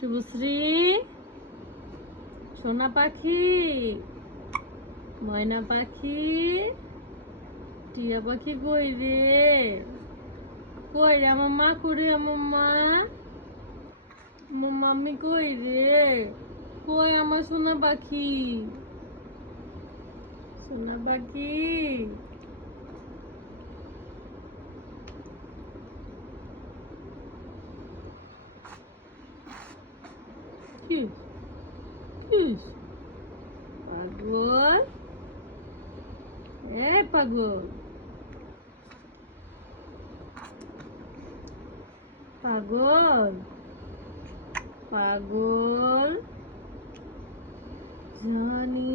শুভশ্রী, সোনা পাখি, ময়না পাখি, টিয়া পাখি কই রে? কই রে আমার মা? কই আমার মা? আমার মাম্মি কই রে? কই আমার সোনা পাখি? সোনা পাখি, কি কি পাগল? এ পাগল, পাগল, পাগল, জানি